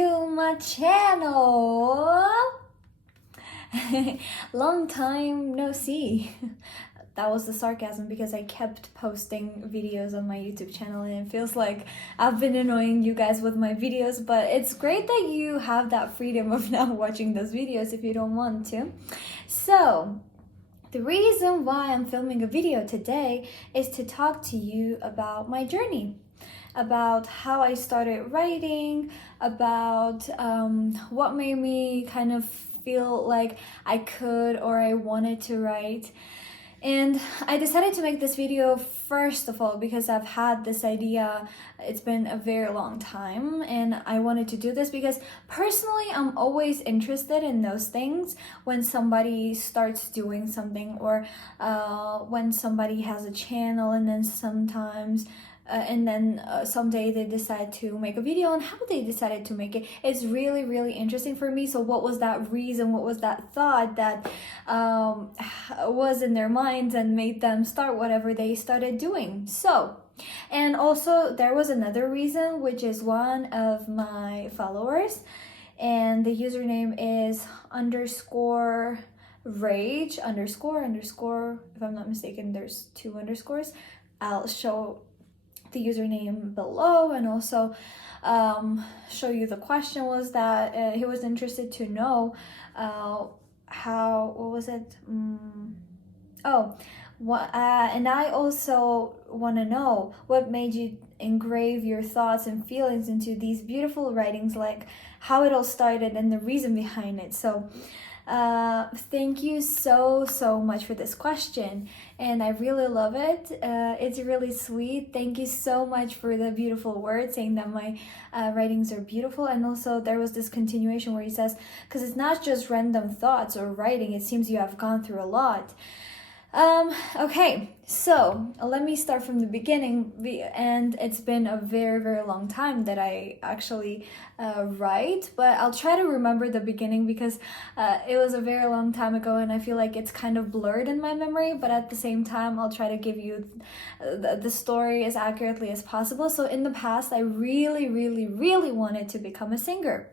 to my channel. Long time no see. That was the sarcasm because I kept posting videos on my YouTube channel and it feels like I've been annoying you guys with my videos, but it's great that you have that freedom of now watching those videos if you don't want to. So the reason why I'm filming a video today is to talk to you about my journey, about how I started writing, about what made me kind of feel like I could or I wanted to write. And I decided to make this video first of all because I've had this idea. It's been a very long time and I wanted to do this because personally I'm always interested in those things when somebody starts doing something or when somebody has a channel and then sometimes someday they decide to make a video and how they decided to make it. It's really interesting for me. So what was that reason, what was that thought that was in their minds and made them start whatever they started doing? So, and also there was another reason, which is one of my followers, and the username is _rage __ if I'm not mistaken, there's 2 underscores. I'll show the username below and also show you the question was that he was interested to know and I also want to know what made you engrave your thoughts and feelings into these beautiful writings, like how it all started and the reason behind it. So thank you so much for this question, and I really love it. It's really sweet. Thank you so much for the beautiful words saying that my writings are beautiful. And also there was this continuation where he says, because it's not just random thoughts or writing, it seems you have gone through a lot. Okay, so let me start from the beginning, and it's been a very long time that I actually write, but I'll try to remember the beginning because it was a very long time ago and I feel like it's kind of blurred in my memory, but at the same time I'll try to give you the story as accurately as possible. So in the past I really wanted to become a singer.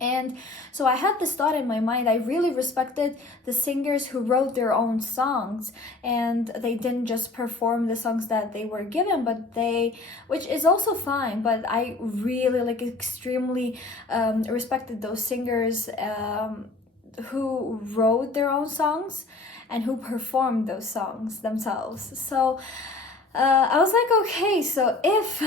And so I had this thought in my mind. I really respected the singers who wrote their own songs and they didn't just perform the songs that they were given, but which is also fine, but I really extremely respected those singers who wrote their own songs and who performed those songs themselves. So I was like, okay, so if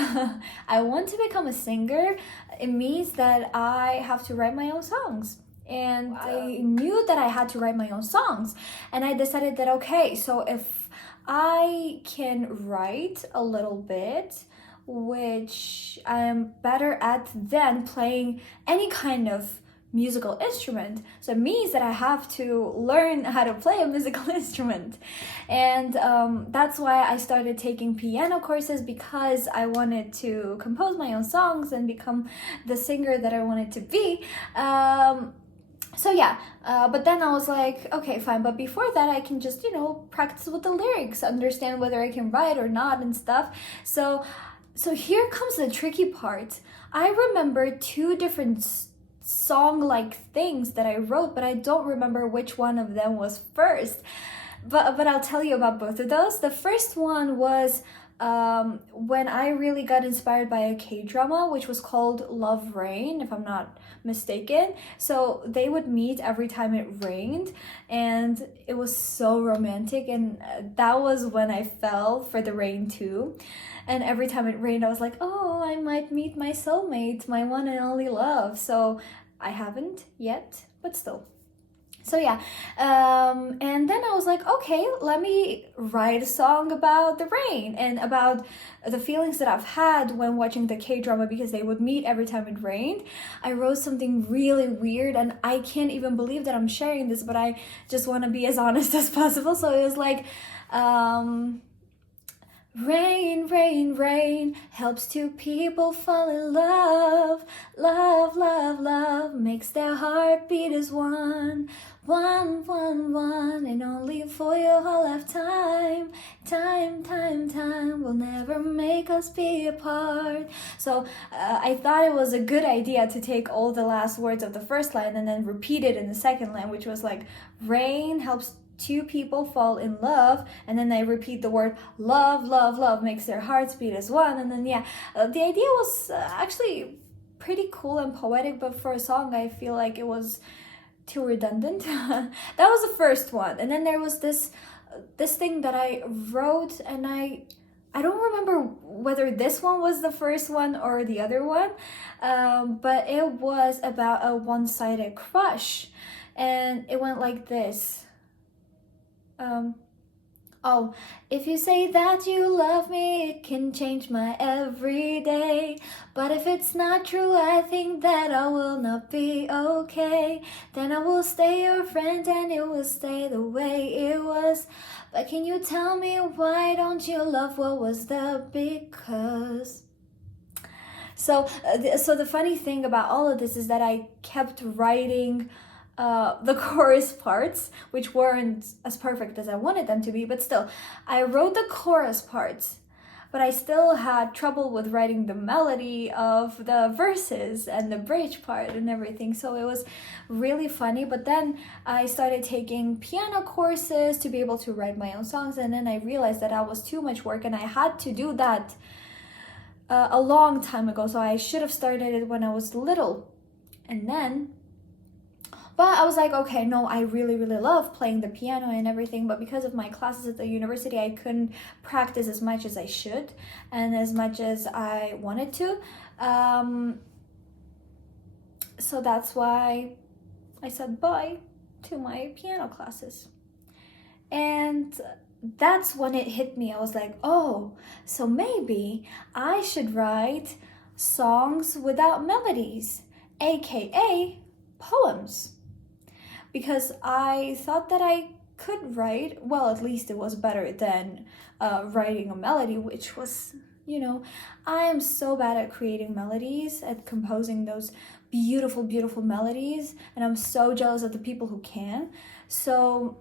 I want to become a singer, it means that I have to write my own songs. And I knew that I had to write my own songs. And I decided that, okay, so if I can write a little bit, which I am better at than playing any kind of musical instrument, so it means that I have to learn how to play a musical instrument. And that's why I started taking piano courses, because I wanted to compose my own songs and become the singer that I wanted to be. But then I was like, okay, fine, but before that I can just, practice with the lyrics, understand whether I can write or not and stuff. So here comes the tricky part. I remember 2 different song-like things that I wrote, but I don't remember which one of them was first. But I'll tell you about both of those. The first one was when I really got inspired by a K-drama, which was called Love Rain, if I'm not mistaken. So they would meet every time it rained, and it was so romantic, and that was when I fell for the rain too. And every time it rained, I was like, oh, I might meet my soulmate, my one and only love. So I haven't yet, but still. So and then I was like, okay, let me write a song about the rain and about the feelings that I've had when watching the K-drama, because they would meet every time it rained. I wrote something really weird, and I can't even believe that I'm sharing this, but I just want to be as honest as possible. So it was like, Rain, rain, rain helps two people fall in love. Love, love, love makes their heart beat as one. One, one, one, and only for your whole lifetime. Time, time, time will never make us be apart. So I thought it was a good idea to take all the last words of the first line and then repeat it in the second line, which was like, rain helps two people fall in love, and then I repeat the word love, love, love makes their hearts beat as one. And then the idea was actually pretty cool and poetic, but for a song I feel like it was too redundant. That was the first one. And then there was this thing that I wrote, and I don't remember whether this one was the first one or the other one, but it was about a one-sided crush, and it went like this. Oh, if you say that you love me, it can change my everyday. But if it's not true, I think that I will not be okay. Then I will stay your friend and it will stay the way it was. But can you tell me, why don't you love? What was the because? So the funny thing about all of this is that I kept writing the chorus parts, which weren't as perfect as I wanted them to be, but still, I wrote the chorus parts, but I still had trouble with writing the melody of the verses and the bridge part and everything, so it was really funny. But then I started taking piano courses to be able to write my own songs, and then I realized that that was too much work, and I had to do that a long time ago, so I should have started it when I was little. And then but I was like, okay, no, I really, really love playing the piano and everything, but because of my classes at the university, I couldn't practice as much as I should and as much as I wanted to. So that's why I said bye to my piano classes. And that's when it hit me. I was like, oh, so maybe I should write songs without melodies, aka poems. Because I thought that I could write, well, at least it was better than writing a melody, which was, I am so bad at creating melodies, at composing those beautiful, beautiful melodies, and I'm so jealous of the people who can. So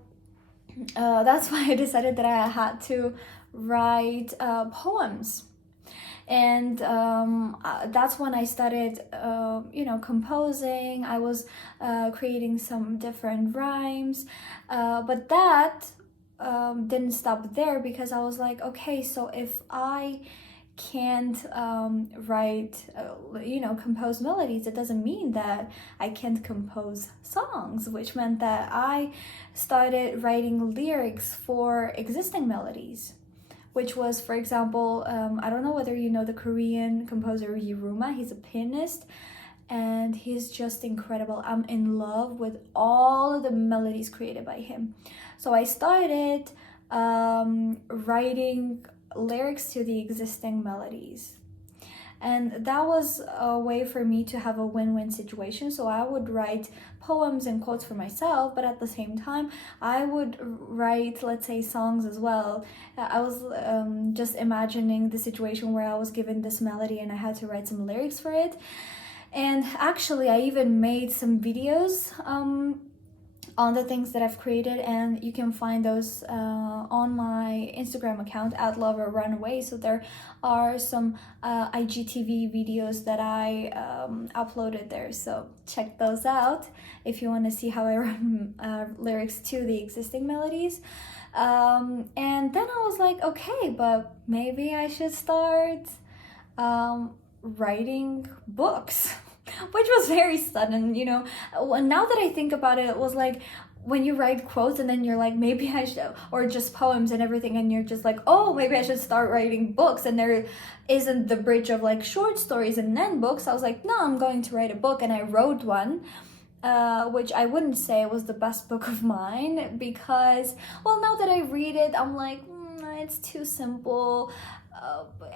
that's why I decided that I had to write poems. And that's when I started, composing. I was creating some different rhymes, but that didn't stop there, because I was like, okay, so if I can't write, compose melodies, it doesn't mean that I can't compose songs, which meant that I started writing lyrics for existing melodies, which was, for example, I don't know whether you know the Korean composer Yiruma. He's a pianist, and he's just incredible. I'm in love with all of the melodies created by him. So I started writing lyrics to the existing melodies. And that was a way for me to have a win-win situation. So I would write poems and quotes for myself, but at the same time, I would write, let's say, songs as well. I was just imagining the situation where I was given this melody and I had to write some lyrics for it. And actually, I even made some videos on the things that I've created, and you can find those on my Instagram account @loverrunaway. So there are some IGTV videos that I uploaded there, so check those out if you want to see how I run lyrics to the existing melodies. And then I was like, okay, but maybe I should start writing books. Which was very sudden, now that I think about it, it was like when you write quotes and then you're like, maybe I should, or just poems and everything, and you're just like, oh, maybe I should start writing books, and there isn't the bridge of like short stories and then books. I was like, no, I'm going to write a book, and I wrote one, which I wouldn't say was the best book of mine, because, well, now that I read it, I'm like, it's too simple,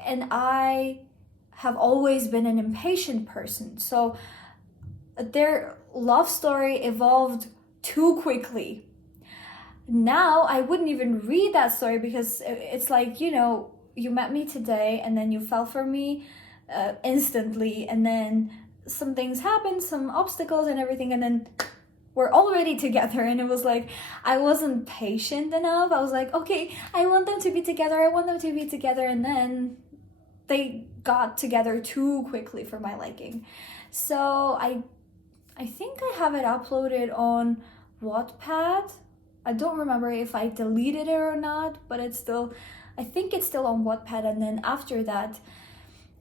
and I have always been an impatient person, so their love story evolved too quickly. Now I wouldn't even read that story, because it's like, you met me today and then you fell for me instantly, and then some things happened, some obstacles and everything, and then we're already together. And it was like, I wasn't patient enough. I was like, okay, I want them to be together, and then they got together too quickly for my liking. So I think I have it uploaded on Wattpad. I don't remember if I deleted it or not, but I think it's still on Wattpad. And then after that,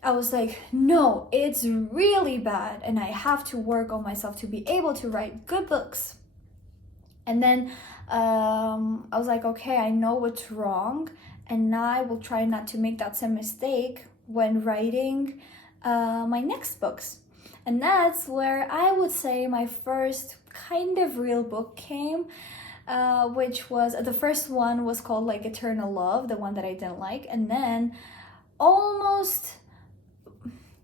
I was like, no, it's really bad, and I have to work on myself to be able to write good books. And then I was like, okay, I know what's wrong, and now I will try not to make that same mistake when writing my next books. And that's where I would say my first kind of real book came, which was, the first one was called like Eternal Love, the one that I didn't like. And then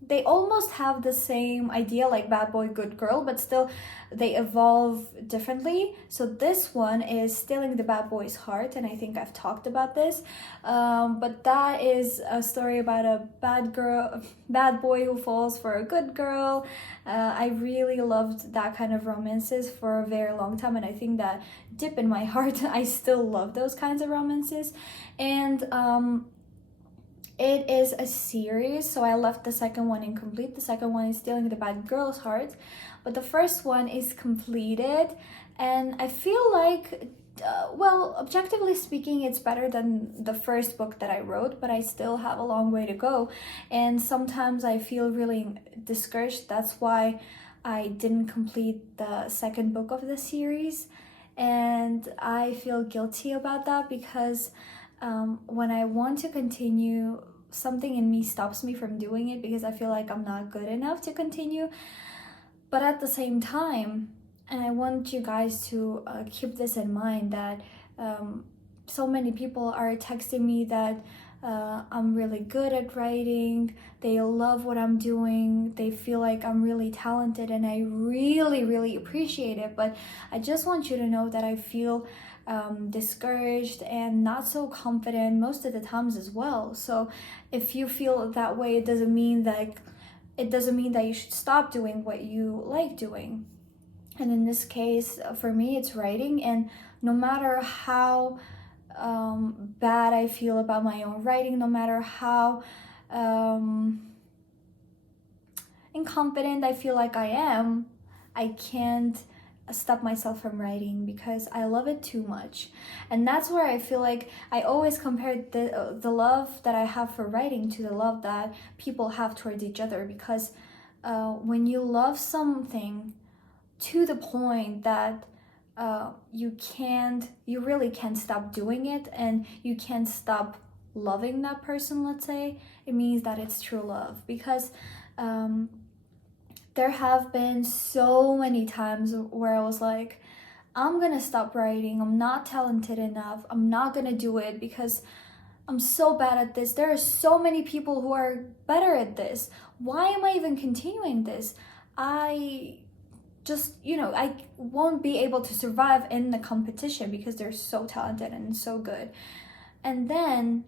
they almost have the same idea, like Bad Boy, Good Girl, but still they evolve differently. So this one is Stealing the Bad Boy's Heart, and I think I've talked about this. But that is a story about a bad boy who falls for a good girl. I really loved that kind of romances for a very long time, and I think that deep in my heart, I still love those kinds of romances. And it is a series, so I left the second one incomplete. The second one is Stealing the Bad Girl's Heart, but the first one is completed, and I feel like, well, objectively speaking, it's better than the first book that I wrote, but I still have a long way to go, and sometimes I feel really discouraged. That's why I didn't complete the second book of the series, and I feel guilty about that because when I want to continue, something in me stops me from doing it because I feel like I'm not good enough to continue. But at the same time, and I want you guys to keep this in mind, that so many people are texting me that I'm really good at writing, they love what I'm doing, they feel like I'm really talented, and I really, really appreciate it. But I just want you to know that I feel discouraged and not so confident most of the times as well. So if you feel that way, it doesn't mean that you should stop doing what you like doing. And in this case, for me, it's writing, and no matter how bad I feel about my own writing, no matter how incompetent I feel like I am, I can't stop myself from writing because I love it too much. And that's where I feel like I always compare the love that I have for writing to the love that people have towards each other, because when you love something to the point that you really can't stop doing it, and you can't stop loving that person, let's say, it means that it's true love. Because there have been so many times where I was like, I'm gonna stop writing, I'm not talented enough, I'm not gonna do it because I'm so bad at this. There are so many people who are better at this. Why am I even continuing this? I won't be able to survive in the competition because they're so talented and so good. And then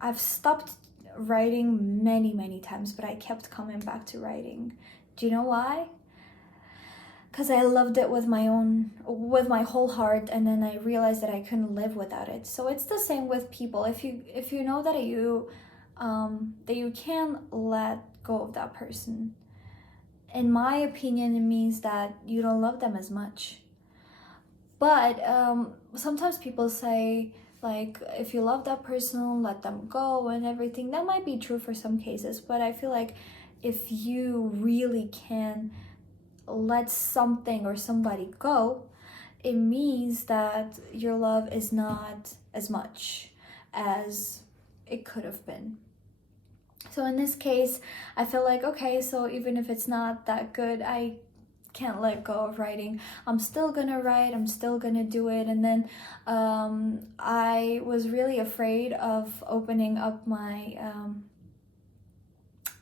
I've stopped writing many, many times, but I kept coming back to writing. Do you know why? Because I loved it with my whole heart, and then I realized that I couldn't live without it. So it's the same with people. If you know that you can't let go of that person, in my opinion, it means that you don't love them as much. But sometimes people say, like, if you love that person, let them go and everything. That might be true for some cases, but I feel like if you really can let something or somebody go, it means that your love is not as much as it could have been. So in this case, I feel like, okay, so even if it's not that good, I can't let go of writing. I'm still gonna write, I'm still gonna do it. And then I was really afraid of opening up my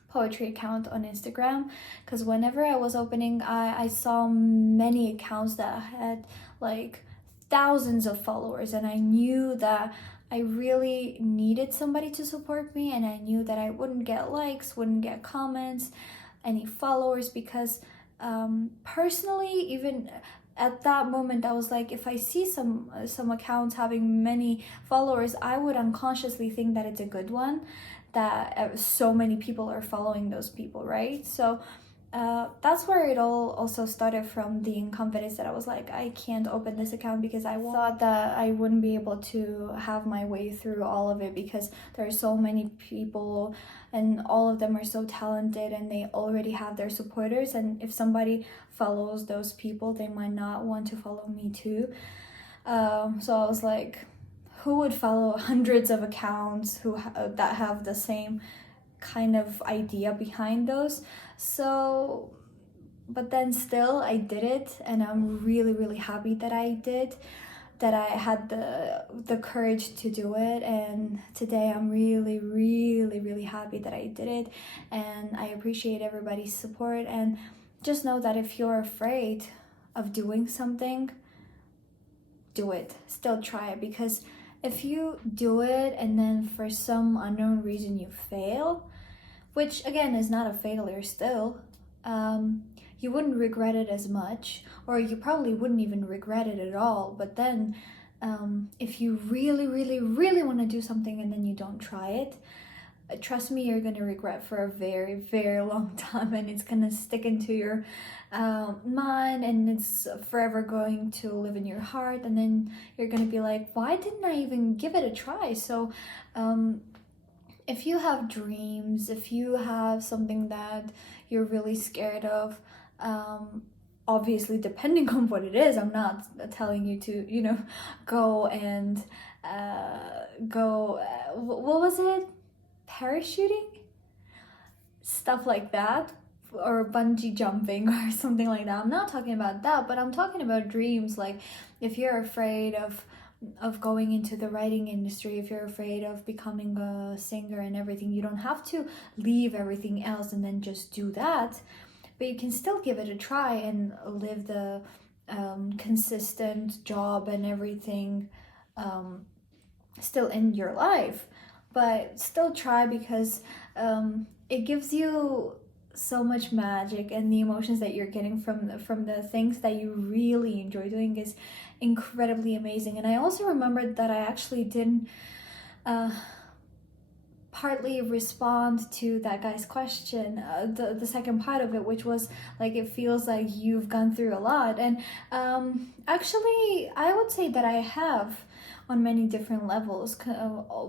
poetry account on Instagram, because whenever I was opening, I saw many accounts that had like thousands of followers, and I knew that I really needed somebody to support me, and I knew that I wouldn't get likes, wouldn't get comments, any followers, because personally, even at that moment, I was like, if I see some accounts having many followers, I would unconsciously think that it's a good one, that so many people are following those people, right? So that's where it all also started, from the inconfidence that I was like, I can't open this account because I thought that I wouldn't be able to have my way through all of it, because there are so many people and all of them are so talented and they already have their supporters, and if somebody follows those people, they might not want to follow me too. So I was like, who would follow hundreds of accounts that have the same kind of idea behind those? So, but then still I did it, and I'm really, really happy that I did, that I had the courage to do it. And today I'm really, really, really happy that I did it, and I appreciate everybody's support. And just know that if you're afraid of doing something, do it. Still try it, because if you do it and then for some unknown reason you fail, which again is not a failure still, you wouldn't regret it as much, or you probably wouldn't even regret it at all. But then if you really, really, really want to do something and then you don't try it, trust me, you're gonna regret for a very, very long time, and it's gonna stick into your mind, and it's forever going to live in your heart, and then you're gonna be like, why didn't I even give it a try? So if you have dreams, if you have something that you're really scared of, obviously depending on what it is, I'm not telling you to, go and what was it? Parachuting? Stuff like that, or bungee jumping or something like that. I'm not talking about that, but I'm talking about dreams. Like if you're afraid of going into the writing industry, if you're afraid of becoming a singer and everything, you don't have to leave everything else and then just do that, but you can still give it a try and live the consistent job and everything still in your life, but still try, because it gives you so much magic, and the emotions that you're getting from the things that you really enjoy doing is incredibly amazing. And I also remembered that I actually didn't partly respond to that guy's question, the second part of it, which was like, it feels like you've gone through a lot. And actually I would say that I have, on many different levels,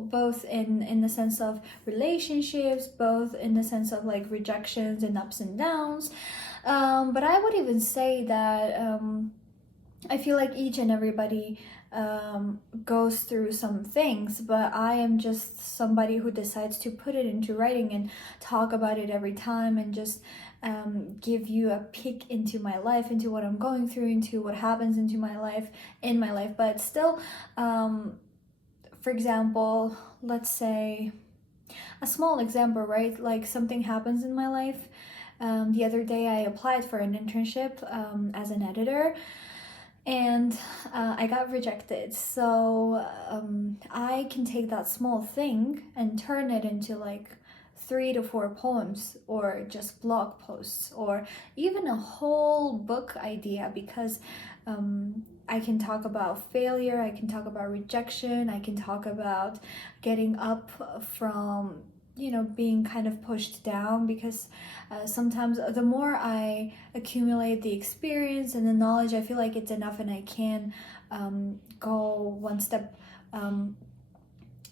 both in the sense of relationships, both in the sense of like rejections and ups and downs, but I would even say that I feel like each and everybody goes through some things, but I am just somebody who decides to put it into writing and talk about it every time, and just give you a peek into my life, into what I'm going through, into what happens in my life. But still, for example, let's say a small example, right? Like something happens in my life. The other day I applied for an internship as an editor, and I got rejected. So I can take that small thing and turn it into like 3 to 4 poems, or just blog posts, or even a whole book idea, because I can talk about failure, I can talk about rejection, I can talk about getting up from being kind of pushed down, because sometimes the more I accumulate the experience and the knowledge, I feel like it's enough, and I can go one step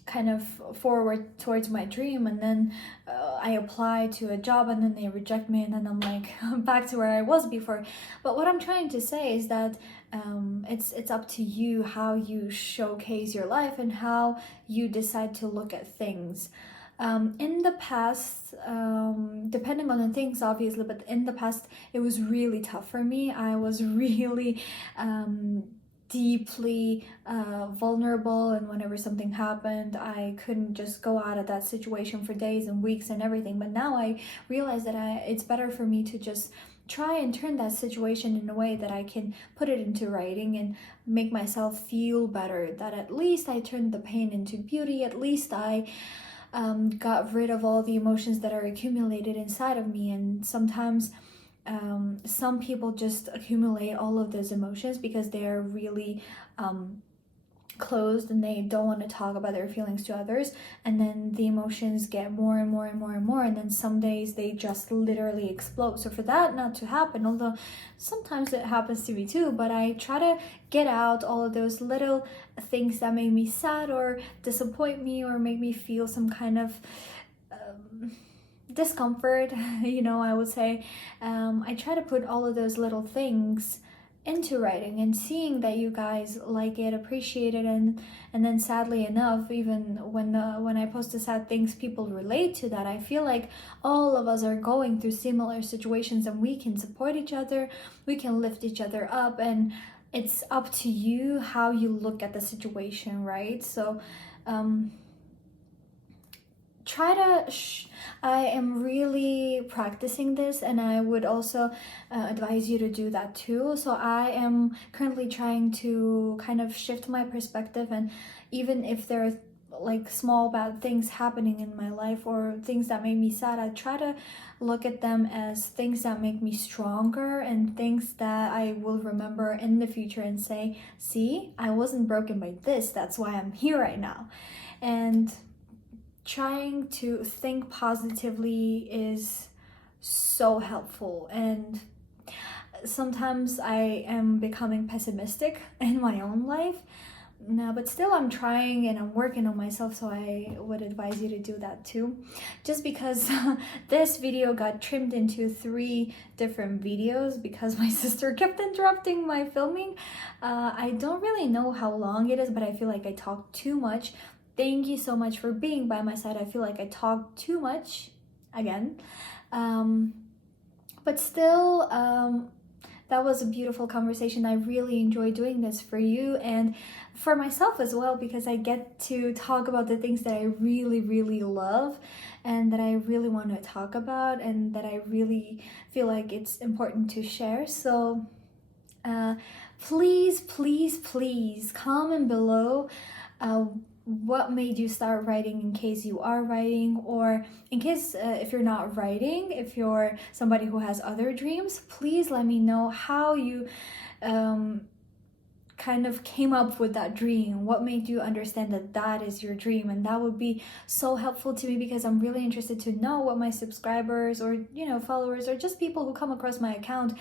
kind of forward towards my dream. And then I apply to a job, and then they reject me, and then I'm like back to where I was before. But what I'm trying to say is that it's up to you how you showcase your life and how you decide to look at things. In the past, depending on the things obviously, but in the past it was really tough for me. I was really deeply vulnerable, and whenever something happened, I couldn't just go out of that situation for days and weeks and everything. But now I realize that it's better for me to just try and turn that situation in a way that I can put it into writing and make myself feel better, that at least I turned the pain into beauty, at least I got rid of all the emotions that are accumulated inside of me. And sometimes some people just accumulate all of those emotions because they're really closed and they don't want to talk about their feelings to others, and then the emotions get more and more and more and more, and then some days they just literally explode. So for that not to happen, although sometimes it happens to me too, but I try to get out all of those little things that make me sad or disappoint me or make me feel some kind of discomfort, I would say. I try to put all of those little things into writing, and seeing that you guys like it, appreciate it, and then sadly enough, even when I post the sad things, people relate to that. I feel like all of us are going through similar situations, and we can support each other, we can lift each other up, and it's up to you how you look at the situation, right? So I am really practicing this, and I would also advise you to do that too. So I am currently trying to kind of shift my perspective, and even if there are like small bad things happening in my life or things that make me sad, I try to look at them as things that make me stronger and things that I will remember in the future and say, see, I wasn't broken by this, that's why I'm here right now. And trying to think positively is so helpful, and sometimes I am becoming pessimistic in my own life. No, but still I'm trying and I'm working on myself, so I would advise you to do that too. Just because this video got trimmed into 3 different videos because my sister kept interrupting my filming. I don't really know how long it is, but I feel like I talk too much. Thank you so much for being by my side. I feel like I talk too much again. But still, that was a beautiful conversation. I really enjoy doing this for you and for myself as well, because I get to talk about the things that I really, really love and that I really want to talk about and that I really feel like it's important to share. So please, please, please comment below what made you start writing, in case you are writing, or in case if you're not writing, if you're somebody who has other dreams, please let me know how you kind of came up with that dream, what made you understand that that is your dream. And that would be so helpful to me, because I'm really interested to know what my subscribers or followers or just people who come across my account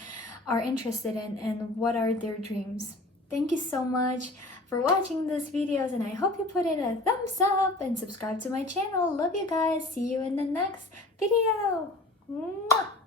are interested in and what are their dreams. Thank you so much for watching these videos, and I hope you put in a thumbs up and subscribe to my channel. Love you guys. See you in the next video. Mwah!